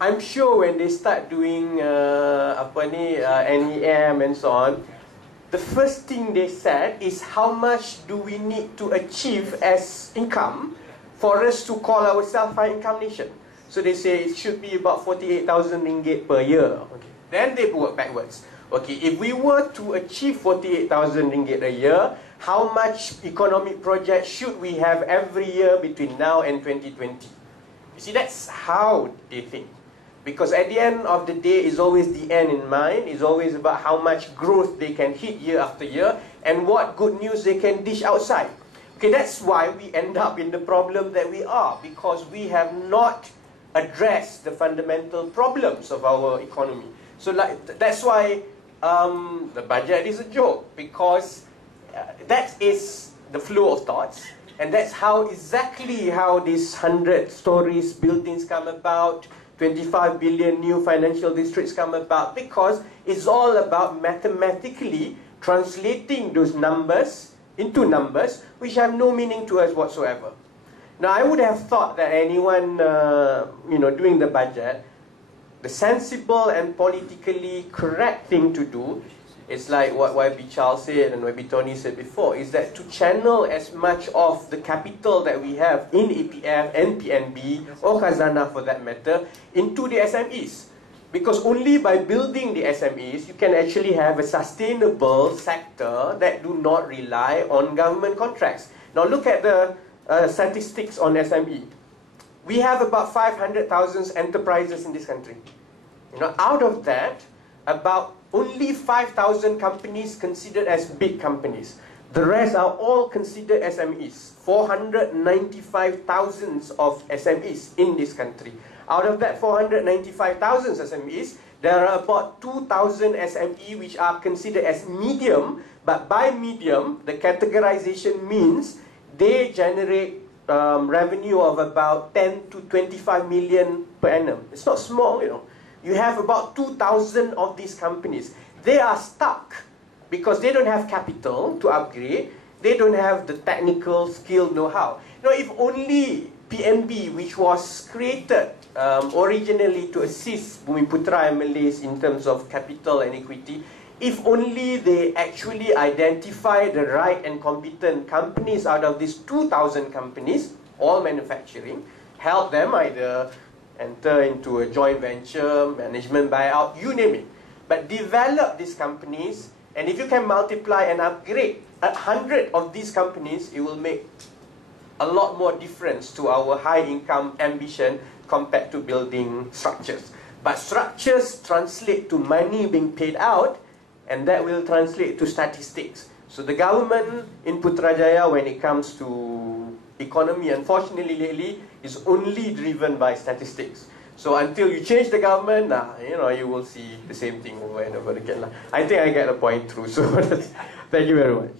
I'm sure when they start doing NEM and so on, the first thing they said is how much do we need to achieve as income for us to call ourselves high income nation. So they say it should be about 48,000 ringgit per year. Okay. Then they work backwards. Okay, if we were to achieve 48,000 ringgit a year, how much economic project should we have every year between now and 2020? You see, that's how they think. Because at the end of the day, it's always the end in mind. It's always about how much growth they can hit year after year and what good news they can dish outside. Okay, that's why we end up in the problem that we are, because we have not addressed the fundamental problems of our economy. So that's why the budget is a joke, because that is the flow of thoughts, and that's exactly how these 100 stories buildings come about, 25 billion new financial districts come about, because it's all about mathematically translating those numbers into numbers which have no meaning to us whatsoever. Now, I would have thought that anyone doing the budget, the sensible and politically correct thing to do is like what YB Charles said and YB Tony said before, is that to channel as much of the capital that we have in EPF and PNB, or Khazanah for that matter, into the SMEs. Because only by building the SMEs, you can actually have a sustainable sector that do not rely on government contracts. Now look at the statistics on SME. We have about 500,000 enterprises in this country. Out of that, about only 5,000 companies considered as big companies. The rest are all considered SMEs. 495,000 of SMEs in this country. Out of that 495,000 SMEs, there are about 2,000 SME which are considered as medium, but by medium, the categorization means they generate revenue of about 10 to 25 million per annum. It's not small, You have about 2,000 of these companies. They are stuck because they don't have capital to upgrade. They don't have the technical skill know-how. If only PNB, which was created originally to assist Bumiputra and Malays in terms of capital and equity, if only they actually identify the right and competent companies out of these 2,000 companies, all manufacturing, help them either enter into a joint venture, management buyout, you name it. But develop these companies, and if you can multiply and upgrade 100 of these companies, it will make a lot more difference to our high income ambition compared to building structures. But structures translate to money being paid out, and that will translate to statistics. So the government in Putrajaya, when it comes to economy, unfortunately lately, is only driven by statistics. So until you change the government, you will see the same thing over and over again. I think I get the point through. So thank you very much.